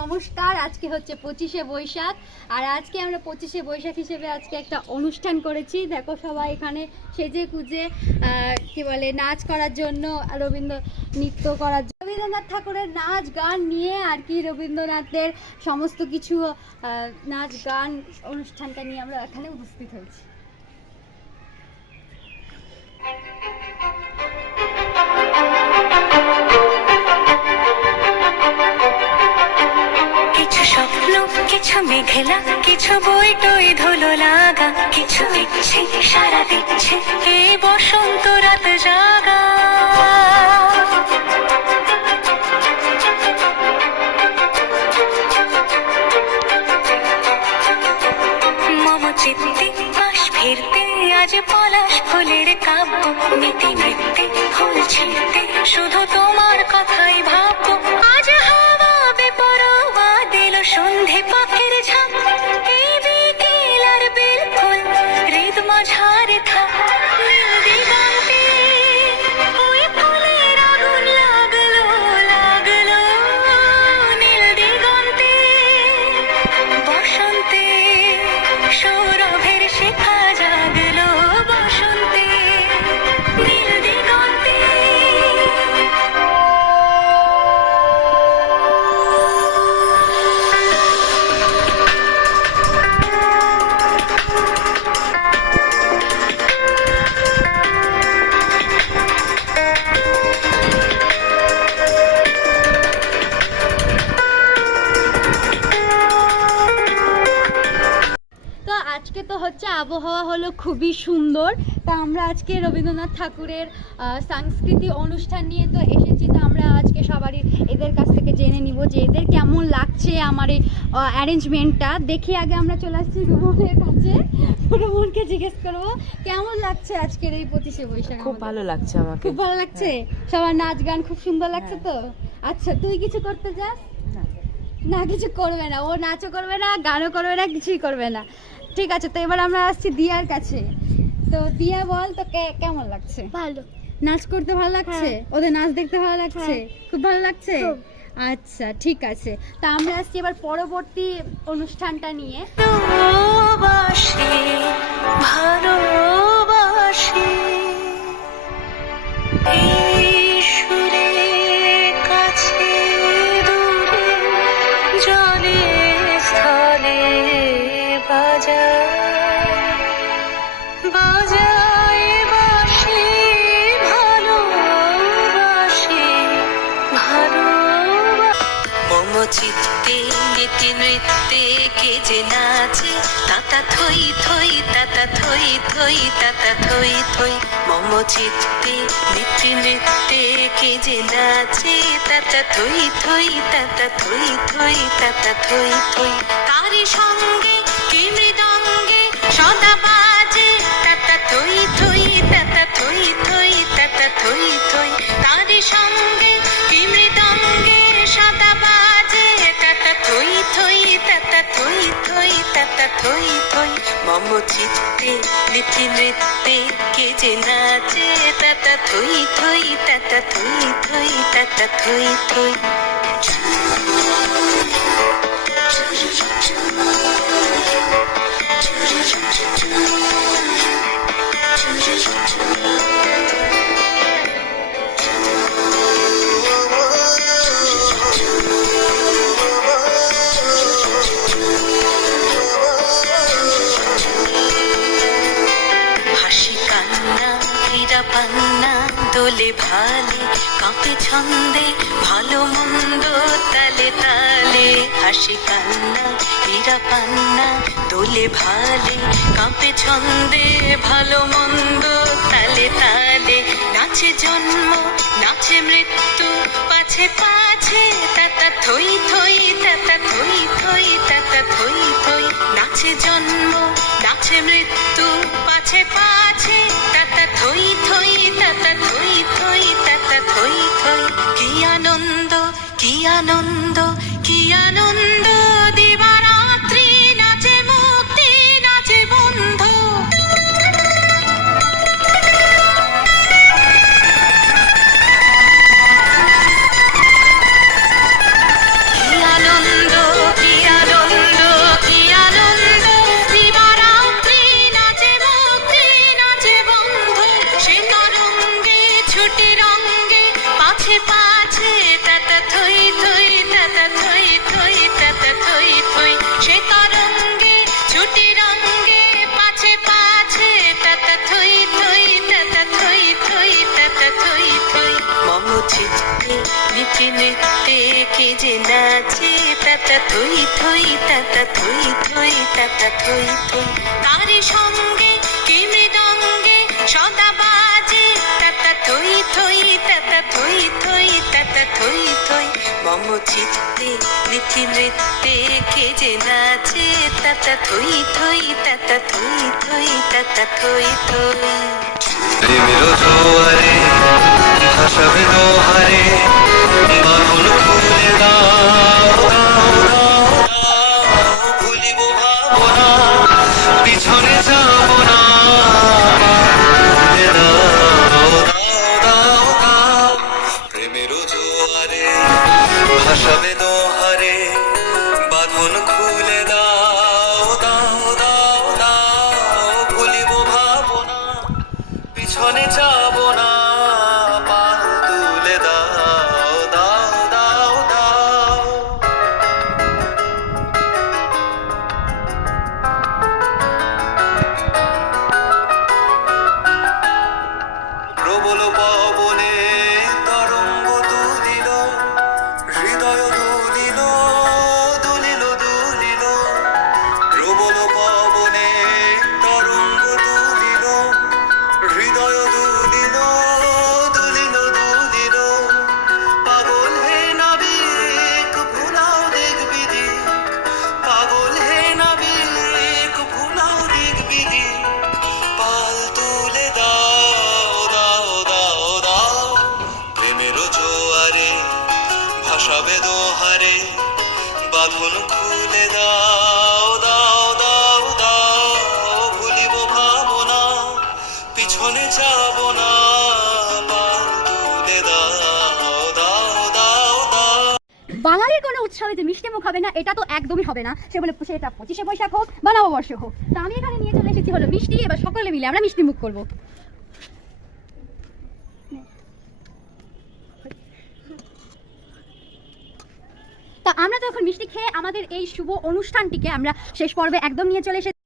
নমস্কার। আজকে হচ্ছে 25শে বৈশাখ, আর আজকে আমরা 25শে বৈশাখ হিসেবে আজকে একটা অনুষ্ঠান করেছি। দেখো সবাই এখানে সেজে কুজে কি বলে নাচ করার জন্য, রবীন্দ্র নৃত্য করার জন্য, রবীন্দ্রনাথ ঠাকুরের নাচ গান নিয়ে আর কি, রবীন্দ্রনাথের সমস্ত কিছু নাচ গান অনুষ্ঠানটা নিয়ে আমরা এখানে উপস্থিত হয়েছি। কিছু মেঘলা, কিছু বই টই ধুলো লাগা, কিছু দিচ্ছে সারা দিচ্ছে এই বসন্ত রাত জাগা। মম চিত্তে পাশ ফিরতে আজ পলাশ ফুলের কাব্য, মিতি মিতে ফুল ছিঁড়তে শুধু তোমার কথাই ভাববো। আজ হাওয়া বেপরোয়া দিল সন্ধে পাখির ঝাঁক, এই বিকেল আর বিলকুল হৃদ মাঝারে থাক। নীল দিগন্তে ওই ফুলের আগুন লাগলো লাগলো, নীল দিগন্তে বসন্তে সৌরভের শিখা জাগলো, বসন্তে নীল দিগন্তে। আজকে তো হচ্ছে আবহাওয়া হলো খুবই সুন্দর, তা আমরা আজকে রবীন্দ্রনাথ ঠাকুরের সাংস্কৃতিক অনুষ্ঠান নিয়ে তো এসেছি। তো আমরা আজকে সবারই এদের কাছ থেকে জেনে নিব যে এদের কেমন লাগছে আমার এই অ্যারেঞ্জমেন্টটা। দেখি আগে আমরা চলে আসছি রুমনের কাছে, রুমনকে জিজ্ঞেস করবো কেমন লাগছে আজকের এই 25শে বৈশাখ। খুব ভালো লাগছে, আমাকে খুব ভালো লাগছে। সবার নাচ গান খুব সুন্দর লাগছে তো। আচ্ছা, তুই কিছু করতে যাস না? কিছু করবে না, ও নাচও করবে না, গানও করবে না, কিছুই করবে না। ঠিক আছে, তো এবার আমরা আসছি দিয়ার কাছে। তো দিয়া বল তো কেমন লাগছে? ভালো। নাচ করতে ভালো লাগছে? ওদের নাচ দেখতে ভালো লাগছে? খুব ভালো লাগছে। আচ্ছা ঠিক আছে, তা আমরা আসছি এবার পরবর্তী অনুষ্ঠানটা নিয়ে। ভালোবাসি ভালোবাসি এই সুরে কাছে দূরে জলে স্থলে বাজায় বাঁশি, ভালোবাসি মম চিত্তে নীতি নৃত্যে কে যে নাচে, তাতা থই থই তাতা থই থই তাতা থই থই। মম চিত্তে নীতি নৃত্যে কে যে নাচে, তাতা থই থই তাতা থই থই তাতা থই থই। তারি সঙ্গে কি মৃদঙ্গে সদা বাজে, তাতা থই থই তাতা থই থই তাতা থই থই। তারি সঙ্গে কি মৃদঙ্গে সদা বাজে, তাতা থই থই তাতা থই থই তাতা থই থই। মম চিত্তে নীতি নৃত্যে কে যে নাচে, তাতা থই থই তাতা থই থই তাতা থই থই। পান্না দোলে ভালে কাঁপে ছন্দে ভালো মন্দ তালে তালে। হাসি কান্না হীরা পান্না দোলে ভালে কাঁপে ছন্দে ভালো মন্দ তালে তালে। নাচে জন্ম নাচে মৃত্যু পাছে পাছে, তাতা থই থই তাতা থই থই তাতা থই থই। নাচে জন্ম নাচে মৃত্যু পাছে পাছে, তাতা থই থই তাতা থই থই তাতা থই থই। কি আনন্দ কি আনন্দ কি আনন্দ, দিবারাত্রি নাচে মুক্তি নাচে বন্ধু। কি আনন্দ তাতা থই থই তাতা থই থই তাতা থই থই তার সঙ্গে কি মৃদঙ্গে সদা বাজে তাতা থই থই তাতা থই থই তাতা থই থই মম চিত্তে নীতি নৃত্যে কে যে নাচে তাতা থই থই তাতা থই থই তাতা থই থই প্রেমের জোয়ারে ভাসাবে দোহারে বাঁধন খুলে দাও দাও দাও দাও ভুলিব ভাবনা পিছনে যাব না ভুলে দাও দাও দাও দাও প্রেমের জোয়ারে ভাসাবে দোহারে বাঁধন খুলে দাও দাও দাও দাও ভুলিব ভাবনা পিছনে যাব না পাল তুলে দাও দাও দাও দাও প্রবল পবনে তরঙ্গ তুলিল হৃদয় দুলিল দুলিল দুলিল প্রবল পবনে তরঙ্গ তুলিল হৃদয় দুলিল দুলিল দুলিল পাগল হে নাবিক ভুলাও দিক বিদিক পাগল হে নাবিক ভুলাও দিক বিদিক পাল তুলে দাও দাও দাও দাও প্রেমের জোয়ারে ভাসাবে দোহারে বাঁধন খুলে দাও দাও দাও দাও ভুলিব ভাবনা পিছনে যাব না পাল তুলে দাও দাও দাও দাও বাঙালির কোনো উৎসবে যে মিষ্টি মুখ হবে না এটা তো একদমই হবে না, সে বলে সেটা 25শে বৈশাখ হোক বা নববর্ষ হোক। তা আমি এখানে নিয়ে চলে এসেছি হলো মিষ্টি, এবার সকলে মিলে আমরা মিষ্টি মুখ করবো। তা আমরা তো এখন মিষ্টি খেয়ে আমাদের এই শুভ অনুষ্ঠানটিকে আমরা শেষ পর্বে একদম নিয়ে চলে এসেছি।